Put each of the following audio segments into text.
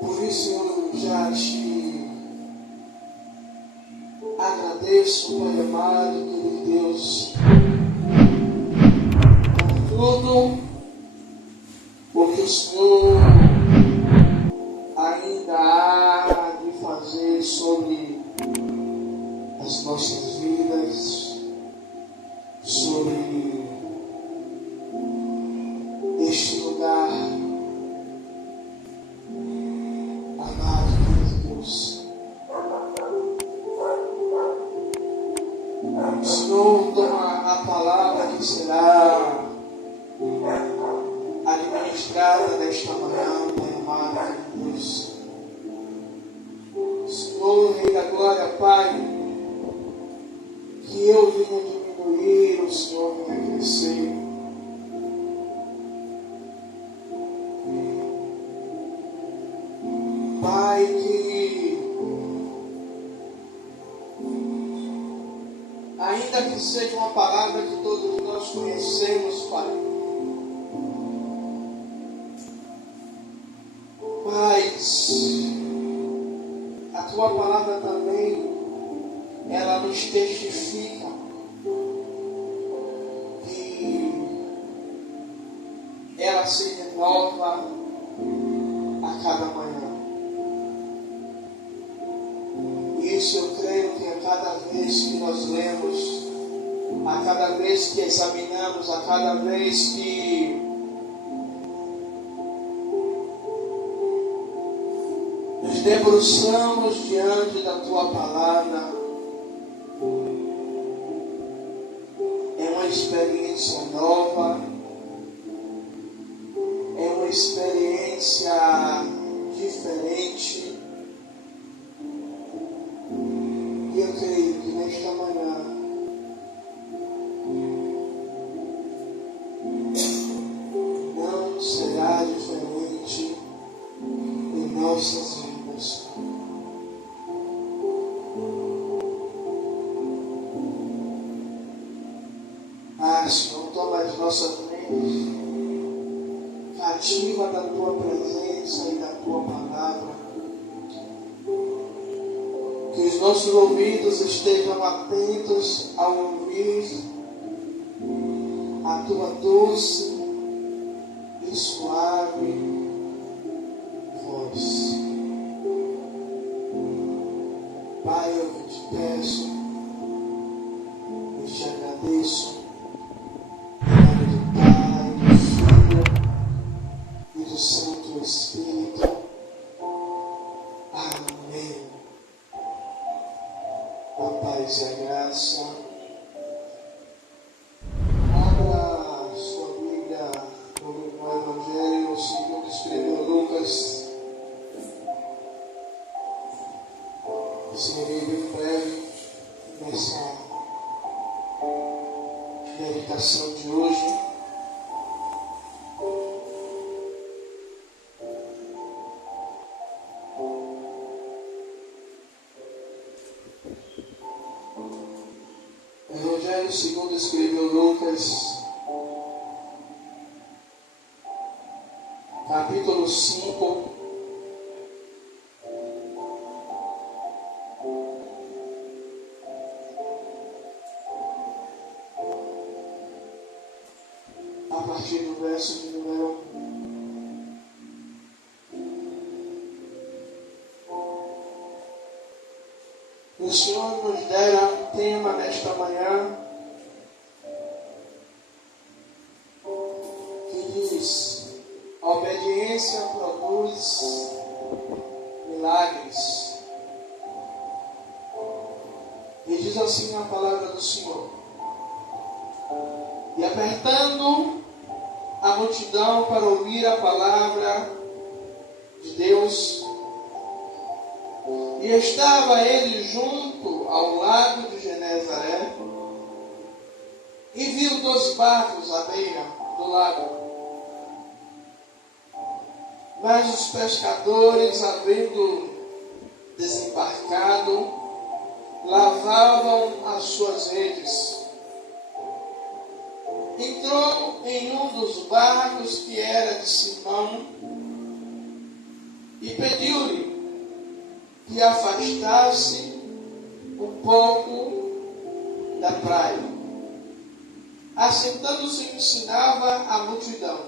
Por isso eu já te agradeço, Pai amado, querido Deus, por tudo, porque o Senhor ainda há de fazer sobre as nossas vidas, sobre este lugar, amado Deus. O Senhor toma a palavra que será administrada nesta manhã, Pai amado Deus. Senhor, Rei da Glória, Pai, que eu venha diminuir, o Senhor venha crescer. Pai, que ainda que seja uma palavra que todos nós conhecemos, Pai, mas a Tua palavra também, ela nos testifica que ela se renova a cada manhã. Isso eu creio que a cada vez que nós lemos, a cada vez que examinamos, a cada vez que nos debruçamos diante da Tua palavra, é uma experiência nova, é uma experiência diferente. E eu creio que nesta manhã não será diferente em nossas vidas. Ah, Senhor, toma as nossas mentes cativa da Tua presença e da Tua palavra. Que os nossos ouvidos estejam atentos ao ouvir a Tua doce e suave voz. Pai, eu te peço, eu te agradeço, em nome do Pai, do Filho e do Santo Espírito. Amém. A paz e a graça. Abra sua Bíblia no Evangelho segundo escreveu Lucas. Serei bem breve nessa meditação de hoje. Evangelho segundo escreveu Lucas, capítulo 5, a partir do verso de número 1. O Senhor nos dera um tema nesta manhã que diz: a obediência produz milagres. E diz assim a palavra do Senhor: e apertando a multidão para ouvir a palavra de Deus, e estava ele junto ao lago de Genezaré, e viu 2 barcos à beira do lago. Mas os pescadores, havendo desembarcado, lavavam as suas redes. Entrou em um dos barcos, que era de Simão, e pediu que afastasse um pouco da praia. Assentando-se, ensinava a multidão.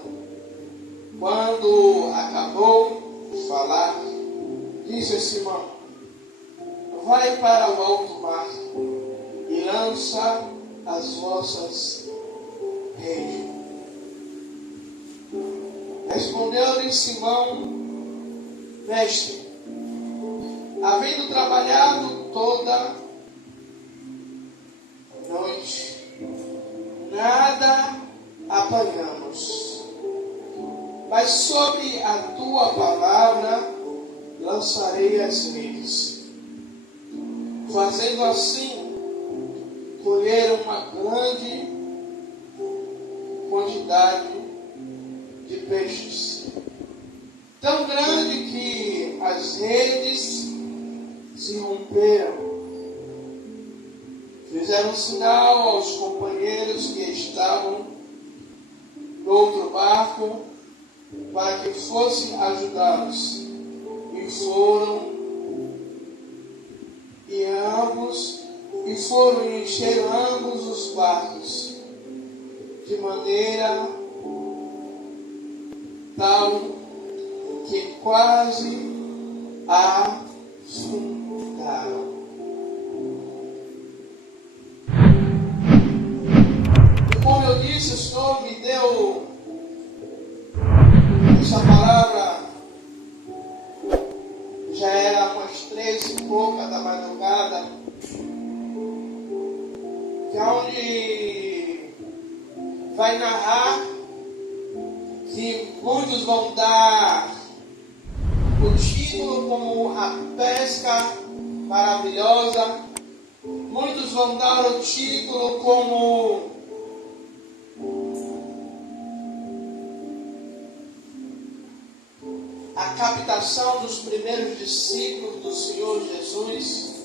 Quando acabou de falar, disse a Simão: vai para o alto mar e lança as vossas redes. Respondeu-lhe Simão: mestre, havendo trabalhado toda a noite, nada apanhamos, mas sobre a tua palavra lançarei as redes. Fazendo assim, colheram uma grande quantidade de peixes, tão grande que as redes se romperam. Fizeram sinal aos companheiros que estavam no outro barco para que fossem ajudá-los, e foram e encheram ambos os barcos, de maneira tal que quase afundaram. E como eu disse, o Senhor me deu essa palavra, já era umas 3:pouca da madrugada, que é onde vai narrar que muitos vão dar o título como a pesca maravilhosa, muitos vão dar o título como a captação dos primeiros discípulos do Senhor Jesus.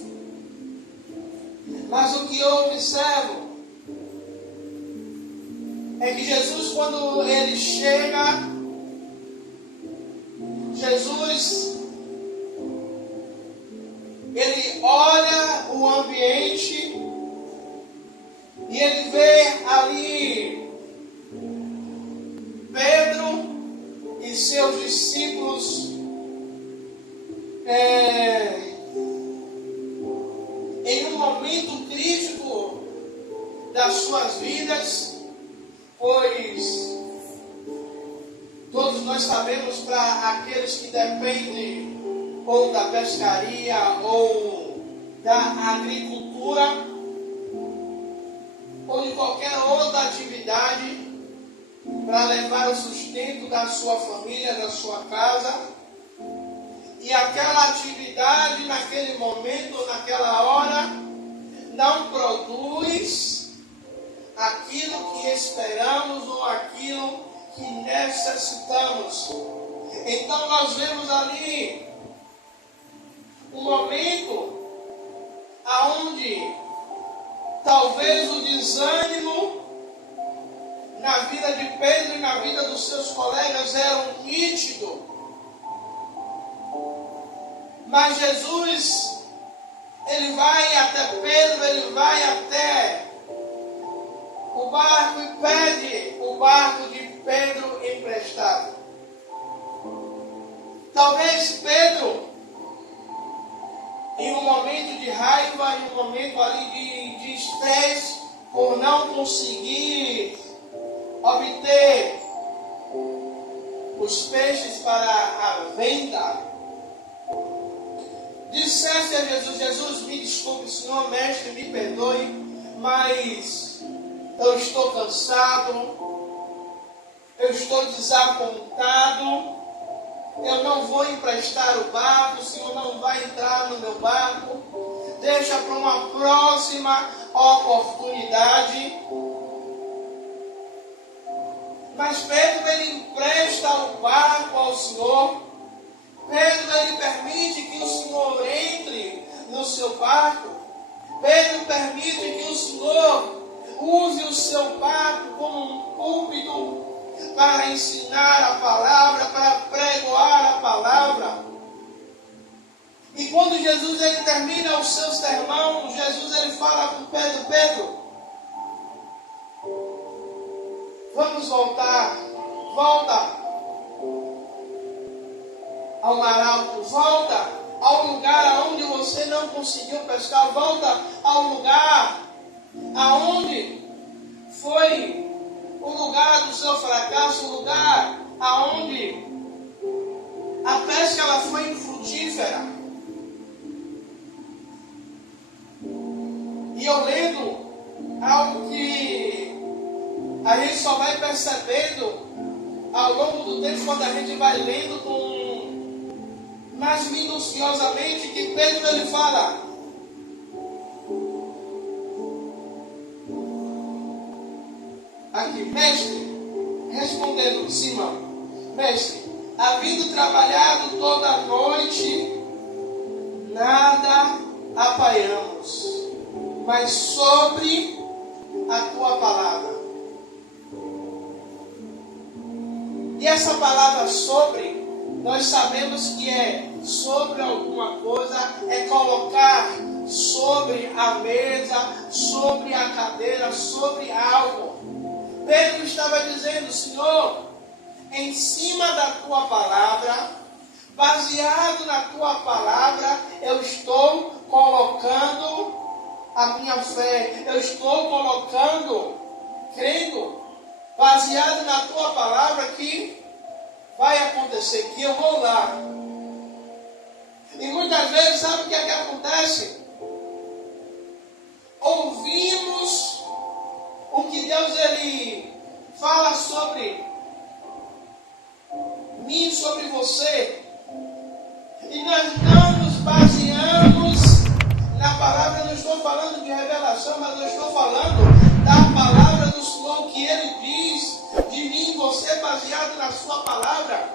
Mas o que eu observo é que Jesus, quando ele chega, Jesus, ele olha o ambiente e ele vê ali Pedro e seus discípulos em um momento crítico das suas vidas, pois todos nós sabemos, para aqueles que dependem ou da pescaria ou da agricultura ou de qualquer outra atividade para levar o sustento da sua família, da sua casa, e aquela atividade naquele momento, naquela hora, não produz aquilo que esperamos ou aquilo que necessitamos. Então nós vemos ali um momento aonde talvez o desânimo na vida de Pedro e na vida dos seus colegas era nítido. Mas Jesus, ele vai até Pedro, ele vai até o barco e pede o barco de Pedro emprestado. Talvez Pedro, em um momento de raiva, em um momento ali de estresse, por não conseguir obter os peixes para a venda, dissesse a Jesus: Jesus, me desculpe, Senhor, mestre, me perdoe, mas eu estou cansado, eu estou desapontado, eu não vou emprestar o barco, o Senhor não vai entrar no meu barco, deixa para uma próxima oportunidade. Mas Pedro, ele empresta o barco ao Senhor. Pedro, ele permite que o Senhor entre no seu barco. Pedro permite que o Senhor use o seu barco como um púlpito para ensinar a palavra, para pregoar a palavra. E quando Jesus ele termina o seu sermão, Jesus ele fala para Pedro: Pedro, vamos voltar, volta ao mar alto, volta ao lugar onde você não conseguiu pescar, volta ao lugar aonde foi o lugar do seu fracasso, o lugar aonde a pesca ela foi infrutífera. E eu lendo algo que a gente só vai percebendo ao longo do tempo, quando a gente vai lendo mais minuciosamente, que Pedro ele fala: aqui, mestre, respondendo Simão, mestre, havendo trabalhado toda a noite, nada apanhamos, mas sobre a tua palavra. E essa palavra sobre, nós sabemos que é sobre alguma coisa, é colocar sobre a mesa, sobre a cadeira, sobre algo. Pedro estava dizendo: Senhor, em cima da tua palavra, baseado na tua palavra, eu estou colocando a minha fé, eu estou colocando, crendo, baseado na tua palavra, que vai acontecer, que eu vou lá. E muitas vezes, sabe o que é que acontece? Ouvimos o que Deus ele fala sobre mim, sobre você, e nós não nos baseamos na palavra. Não estou falando de revelação, mas eu estou falando da palavra do Senhor, o que Ele diz de mim e você, baseado na sua palavra.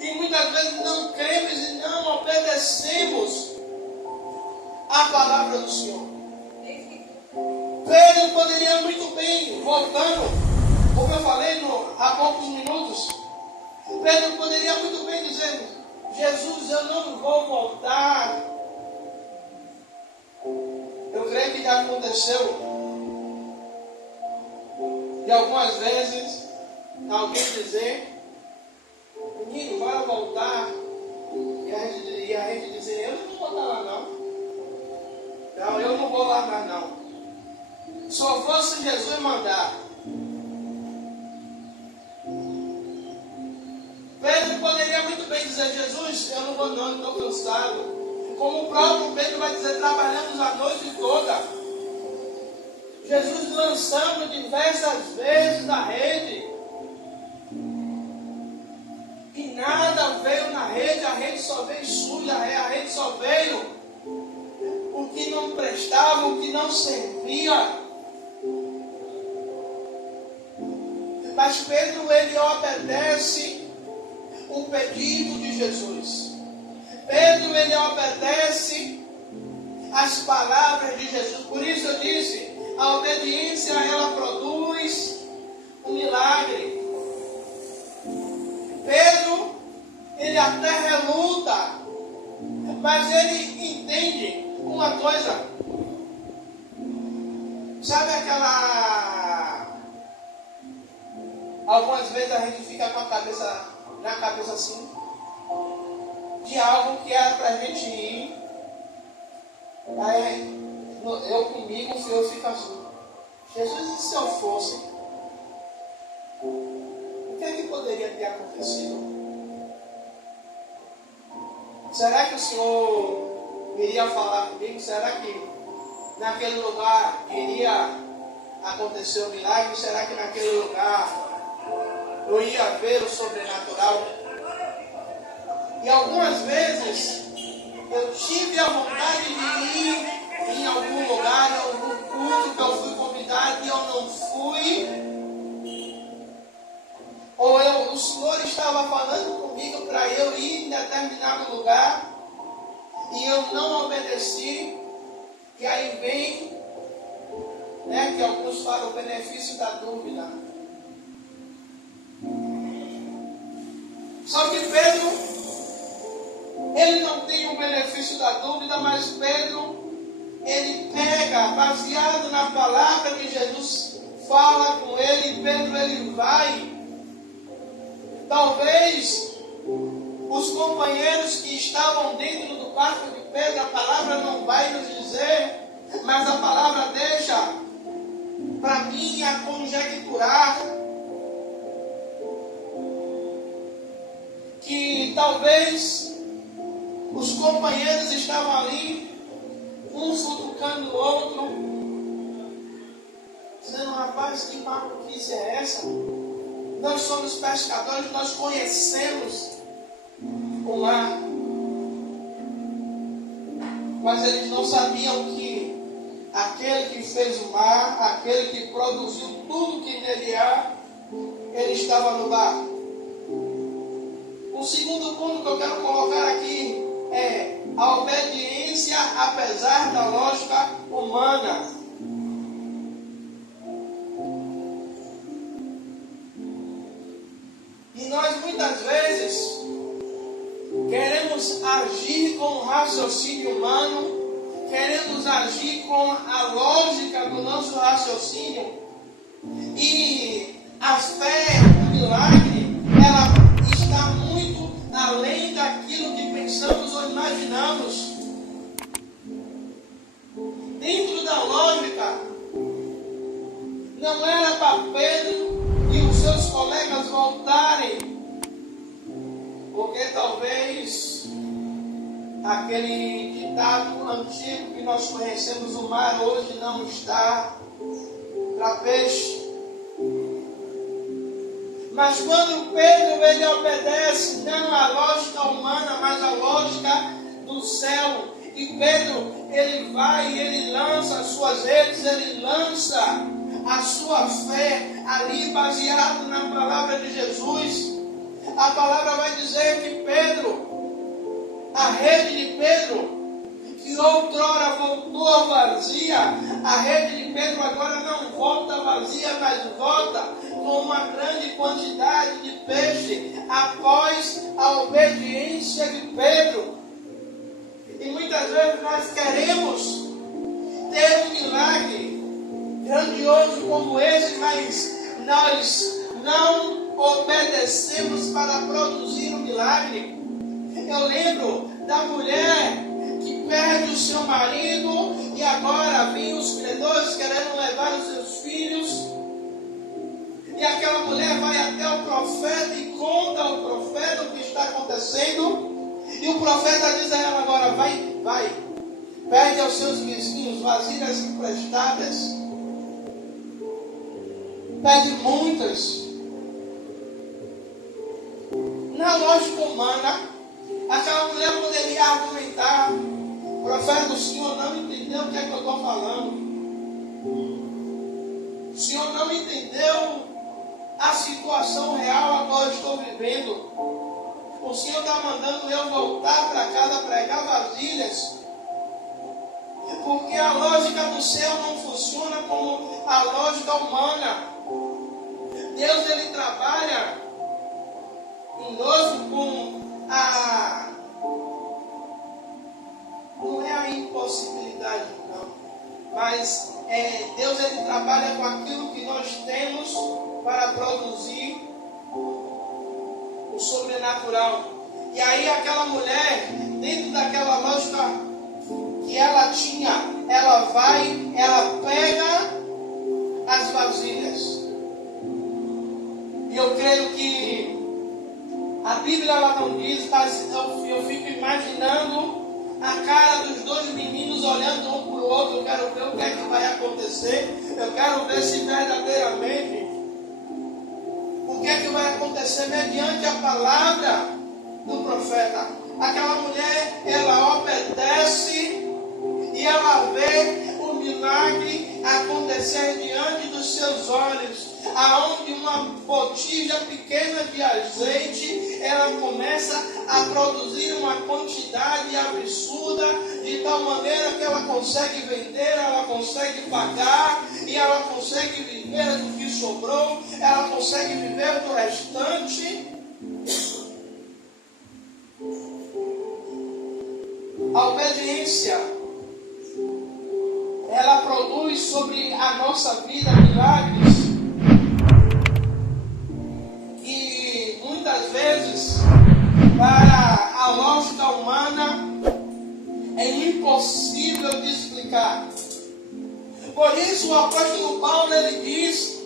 E muitas vezes não cremos e não obedecemos a palavra do Senhor. Pedro poderia muito bem, voltando, como eu falei há poucos minutos, Pedro poderia muito bem dizer: Jesus, eu não vou voltar. Eu creio que já aconteceu de algumas vezes alguém dizer: menino, bora voltar. E a gente dizer: eu não vou voltar lá não. Não, eu não vou lá mais não. Só vou se Jesus mandar. Pedro poderia muito bem dizer: Jesus, eu não vou não, estou cansado. Como o próprio Pedro vai dizer: trabalhamos a noite toda. Jesus, lançamos diversas vezes na rede e nada veio na rede, a rede só veio suja, a rede só veio o que não prestava, o que não servia. Mas Pedro ele obedece o pedido de Jesus. Pedro ele obedece as palavras de Jesus. Por isso eu disse: a obediência ela produz um milagre. Pedro ele até reluta, mas ele entende uma coisa. Sabe aquela... Algumas vezes a gente fica com a cabeça na cabeça assim, de algo que era para a gente ir. Aí eu comigo, eu fico assim: Jesus, e se eu fosse? O que é que poderia ter acontecido? Será que o Senhor iria falar comigo? Será que naquele lugar iria acontecer o milagre? Será que naquele lugar eu ia ver o sobrenatural? E algumas vezes eu tive a vontade de ir em algum lugar, em algum culto que eu fui convidado e eu não fui. Ou o Senhor estava falando comigo para eu ir em determinado lugar e eu não obedeci. E aí vem, que alguns falam, o benefício da dúvida. Só que Pedro, Ele não tem o benefício da dúvida, mas Pedro, ele pega, baseado na palavra que Jesus fala com ele, Pedro, ele vai. Talvez os companheiros que estavam dentro do barco de Pedro, a palavra não vai nos dizer, mas a palavra deixa para mim a conjecturar que talvez os companheiros estavam ali, um futucando o outro, dizendo: rapaz, que maluquice é essa? Nós somos pescadores, nós conhecemos o mar. Mas eles não sabiam que aquele que fez o mar, aquele que produziu tudo que nele há, ele estava no barco. O segundo ponto que eu quero colocar aqui é a obediência apesar da lógica humana. E nós muitas vezes queremos agir com o raciocínio humano, queremos agir com a lógica do nosso raciocínio, e a fé, o milagre, ela está muito além daquilo que pensamos ou imaginamos. Dentro da lógica, não era para Pedro e os seus colegas voltarem, porque talvez aquele ditado antigo que nós conhecemos, o mar hoje não está para peixe. Mas quando Pedro ele obedece não à lógica humana, mas à lógica do céu, e Pedro ele vai, ele lança as suas redes, ele lança a sua fé ali baseado na palavra de Jesus. A palavra vai dizer que Pedro, a rede de Pedro, que outrora voltou vazia, a rede de Pedro agora não volta vazia, mas volta com uma grande quantidade de peixe, após a obediência de Pedro. E muitas vezes nós queremos ter um milagre grandioso como esse, mas nós não obedecemos para produzir um milagre. Eu lembro da mulher que perde o seu marido e agora vêm os credores querendo levar os seus filhos. E aquela mulher vai até o profeta e conta ao profeta o que está acontecendo. E o profeta diz a ela: agora vai, pede aos seus vizinhos vasilhas emprestadas. Pede muitas. Na lógica humana, aquela mulher poderia argumentar: o profeta, o senhor não entendeu o que é que eu estou falando. O senhor não entendeu a situação real a qual eu estou vivendo. O senhor está mandando eu voltar para casa pregar vasilhas. Porque a lógica do céu não funciona como a lógica humana. Deus ele trabalha conosco com a... não é a impossibilidade, não. Mas Deus ele trabalha com aquilo que nós temos para produzir o sobrenatural. E aí aquela mulher, dentro daquela lógica que ela tinha, ela vai, ela pega as vasilhas. E eu creio que a Bíblia ela não diz, mas eu fico imaginando a cara dos dois meninos olhando um para o outro. Eu quero ver o que é que vai acontecer. Eu quero ver se verdadeiramente o que é que vai acontecer mediante a palavra do profeta. Aquela mulher, ela obedece e ela vê o milagre acontecer diante dos seus olhos, aonde uma botija pequena de azeite, ela começa a produzir uma quantidade absurda, de tal maneira que ela consegue vender, ela consegue pagar, e ela consegue viver do que sobrou, ela consegue viver do restante. obediência, ela produz sobre a nossa vida milagres que muitas vezes, para a lógica humana, é impossível de explicar. Por isso o apóstolo Paulo, ele diz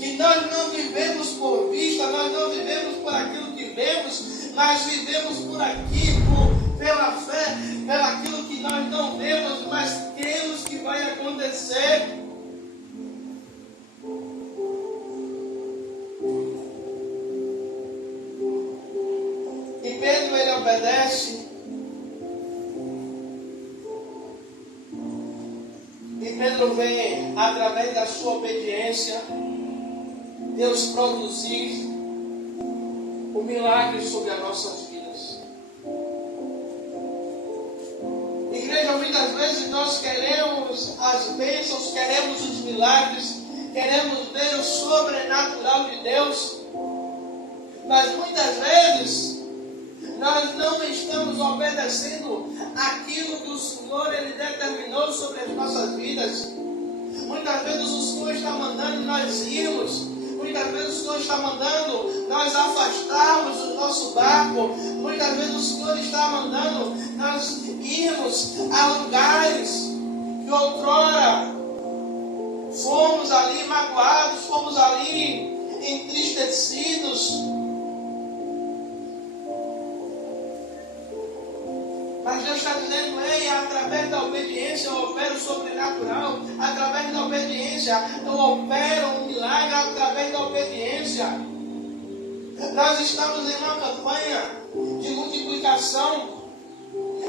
que nós não vivemos por vista, nós não vivemos por aquilo que vemos, mas vivemos por aquilo, pela fé, pelaquilo que nós não vemos, mas cremos que vai acontecer. E Pedro, ele obedece. E Pedro vê, através da sua obediência, Deus produzir o milagre sobre as nossas vidas. Igreja, muitas vezes nós queremos as bênçãos, queremos os milagres, queremos ver o sobrenatural de Deus, mas muitas vezes nós não estamos obedecendo aquilo que o Senhor, ele determinou sobre as nossas vidas. Muitas vezes o Senhor está mandando nós irmos, muitas vezes o Senhor está mandando nós afastarmos do nosso barco, muitas vezes o Senhor está mandando nós irmos a lugares que outrora fomos ali magoados, fomos ali entristecidos. Mas Deus está dizendo, ei, através da obediência eu opero o sobrenatural, através da obediência eu opero um milagre, através da obediência. Nós estamos em uma campanha de multiplicação,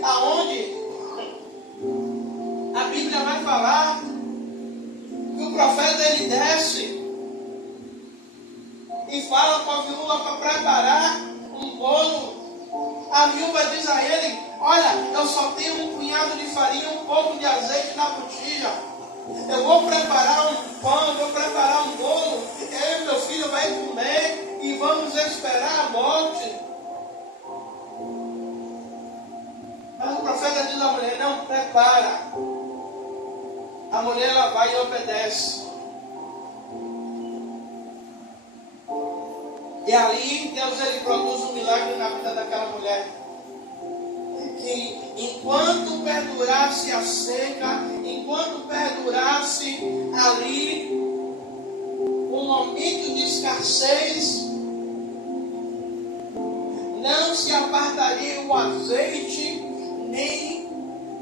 aonde a Bíblia vai falar que o profeta, ele desce e fala com a viúva para preparar um bolo. A viúva diz a ele, olha, eu só tenho um punhado de farinha, um pouco de azeite na botija. Eu vou preparar um pão, vou preparar um bolo. Eu e meu filho vai comer e vamos esperar a morte. Mas o profeta diz à mulher, não, prepara. A mulher, ela vai e obedece. E ali Deus, ele produz um milagre na vida daquela mulher. Que enquanto perdurasse a seca, enquanto perdurasse ali um momento de escassez, não se apartaria o azeite nem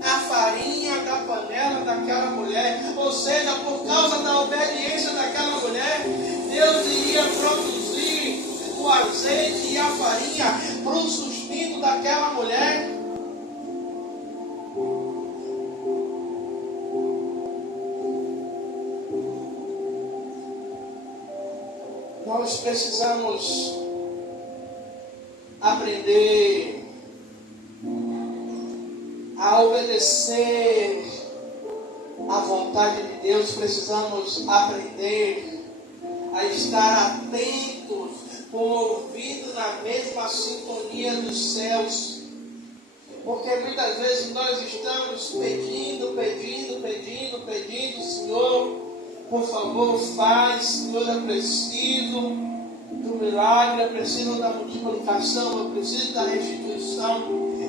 a farinha da panela daquela mulher. Ou seja, por causa da obediência daquela mulher, Deus iria produzir o azeite e a farinha para o sustento daquela mulher. Nós precisamos aprender a obedecer à vontade de Deus. Precisamos aprender a estar atentos, com o ouvido na mesma sintonia dos céus. Porque muitas vezes nós estamos pedindo, Senhor, por favor, faz, Senhor, eu preciso do milagre, eu preciso da multiplicação, eu preciso da restituição,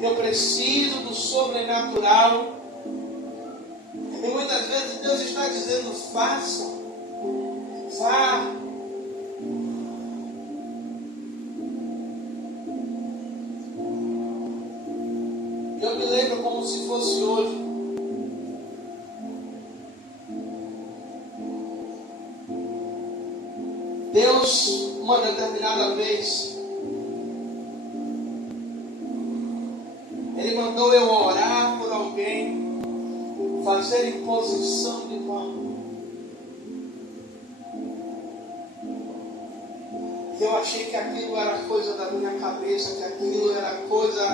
eu preciso do sobrenatural. E muitas vezes Deus está dizendo, faça, vá. Eu me lembro como se fosse hoje. Deus, uma determinada vez, Ele mandou eu orar por alguém, fazer imposição de mão. Eu achei que aquilo era coisa da minha cabeça, que aquilo era coisa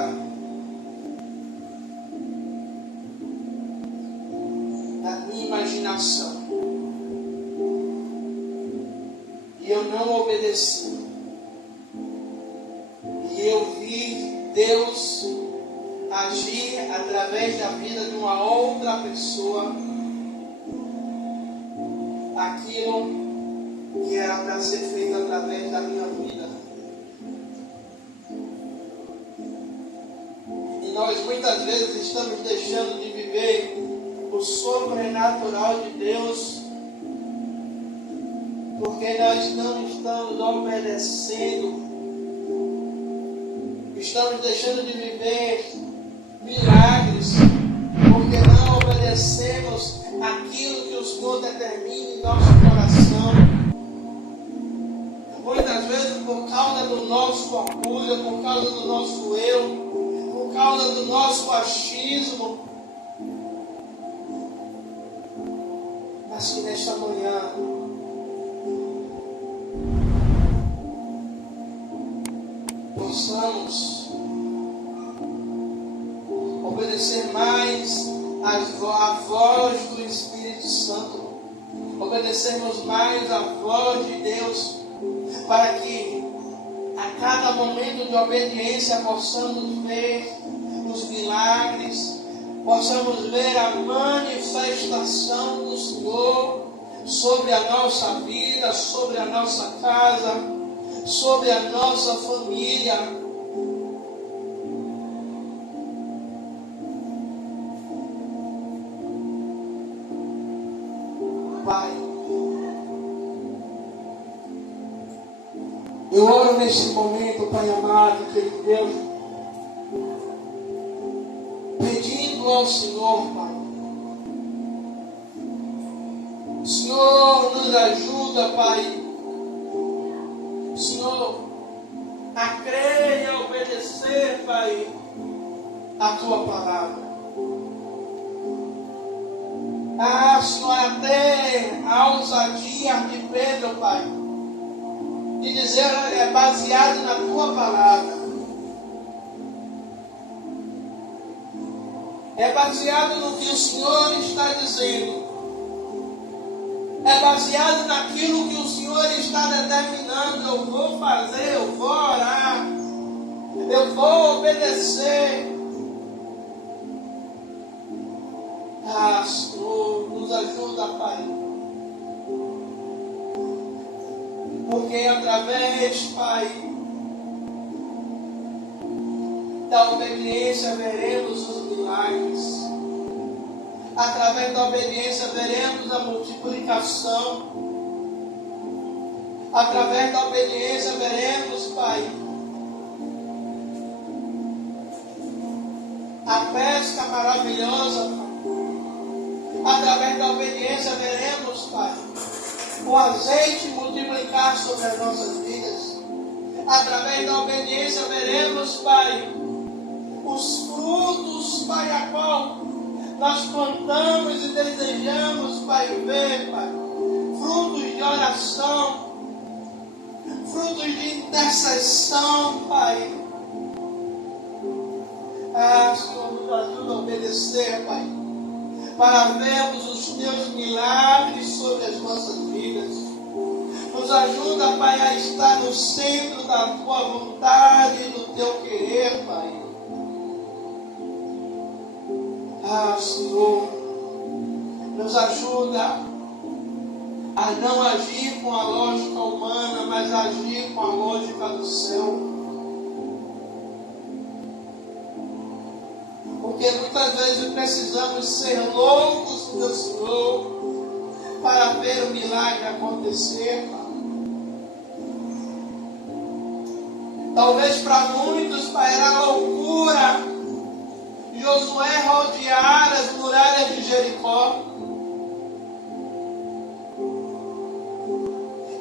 da minha imaginação. E eu não obedeci. E eu vi Deus agir através da vida de uma outra pessoa aquilo que era para ser feito através da minha vida. E nós muitas vezes estamos deixando de viver o sobrenatural de Deus porque nós não estamos obedecendo, estamos deixando de viver milagres porque não obedecemos aquilo que o Senhor determina em nosso coração. Muitas vezes por causa do nosso orgulho, por causa do nosso eu, por causa do nosso achismo. Mas que nesta manhã possamos obedecer mais a voz do Espírito Santo, obedecermos mais a voz de Deus, para que a cada momento de obediência possamos ver os milagres, possamos ver a manifestação do Senhor sobre a nossa vida, sobre a nossa casa, sobre a nossa família. Pai, eu oro neste momento, Pai amado, querido Deus, pedindo ao Senhor, Pai, o Senhor nos ajuda, Pai, o Senhor a crer e a obedecer, Pai, a Tua palavra. Senhor, até a ousadia de Pedro, Pai, de dizer é baseado na Tua palavra. É baseado no que o Senhor está dizendo. É baseado naquilo que o Senhor está determinando. Eu vou fazer, eu vou orar, eu vou obedecer. Senhor, nos ajuda, Pai. Porque através, Pai, da obediência veremos os milagres. Através da obediência veremos a multiplicação. Através da obediência veremos, Pai, a pesca maravilhosa, Pai. Através da obediência veremos, Pai, o azeite multiplicar sobre as nossas vidas. Através da obediência veremos, Pai, os frutos, Pai, a qual nós plantamos e desejamos, Pai, ver, Pai, frutos de oração, frutos de intercessão, Pai. Senhor, nos ajuda a obedecer, Pai, para vermos os Teus milagres sobre as nossas vidas. Nos ajuda, Pai, a estar no centro da Tua vontade e do Teu querer, Pai. Senhor, nos ajuda a não agir com a lógica humana, mas agir com a lógica do céu. Porque muitas vezes precisamos ser loucos, meu Senhor, para ver o milagre acontecer. Talvez para muitos, Pai, era loucura Josué rodear as muralhas de Jericó.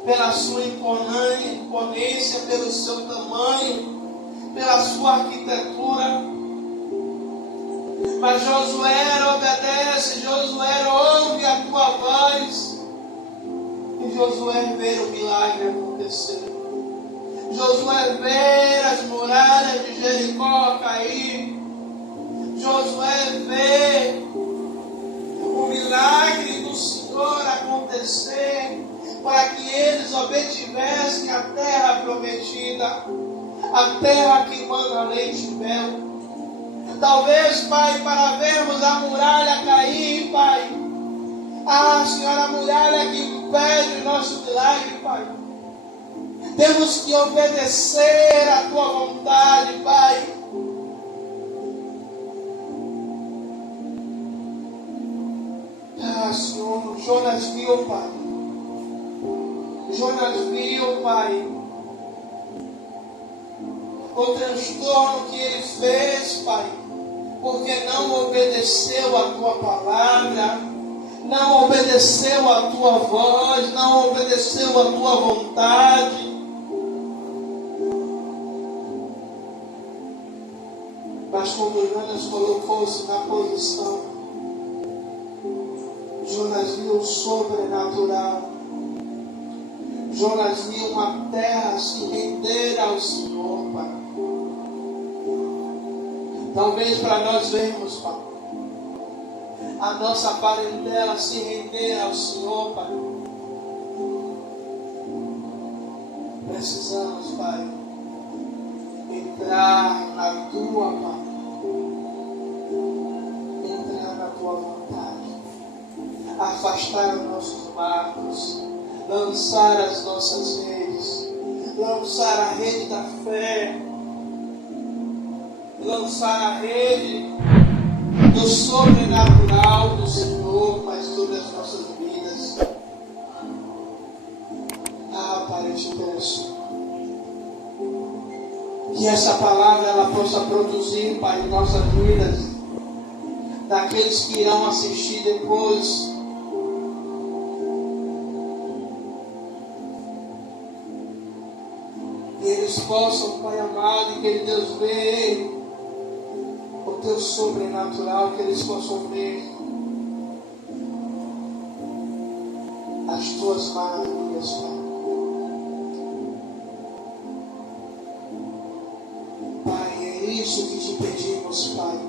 Pela sua imponência, pelo seu tamanho, pela sua arquitetura. Mas Josué obedece, Josué ouve a Tua voz. E Josué vê o milagre acontecer. Josué vê as muralhas de Jericó cair. Josué vê o milagre do Senhor acontecer para que eles obtivessem a terra prometida, a terra que manda leite e mel. Talvez, Pai, para vermos a muralha cair, Pai. Ah, Senhor, a muralha que impede o nosso milagre, Pai. Temos que obedecer à Tua vontade, Pai. Ah, Senhor, Jonas viu, Pai. Jonas viu, Pai, o transtorno que ele fez, Pai, porque não obedeceu a Tua palavra, não obedeceu a Tua voz, não obedeceu a Tua vontade. Mas quando Jonas colocou-se na posição, Jonas viu o sobrenatural. Jonas viu uma terra se render ao Senhor, Pai. Talvez para nós vermos, Pai, a nossa parentela se render ao Senhor, Pai. Precisamos, Pai, entrar na Tua mão, entrar na Tua vontade, afastar os nossos marcos, lançar as nossas redes, lançar a rede da fé, lançar a rede do sobrenatural do Senhor, Pai, sobre as nossas vidas. Ah, Pai, eu te peço que essa palavra ela possa produzir, Pai, em nossas vidas, daqueles que irão assistir depois. Que eles possam, Pai amado, e que Deus veja o Teu sobrenatural, que eles possam ver as Tuas maravilhas, Pai. Pai, é isso que te pedimos, Pai.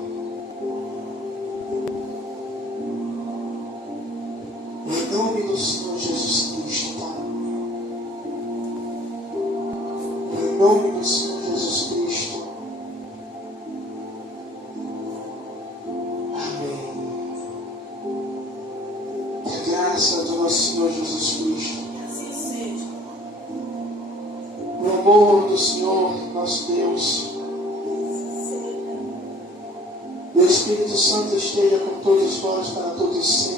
Em nome do Senhor Jesus Cristo, Pai. Em nome do Senhor Jesus Cristo. Amém. Que a graça do nosso Senhor Jesus Cristo, o amor do Senhor, nosso Deus, e o Espírito Santo esteja com todos nós para todos sempre.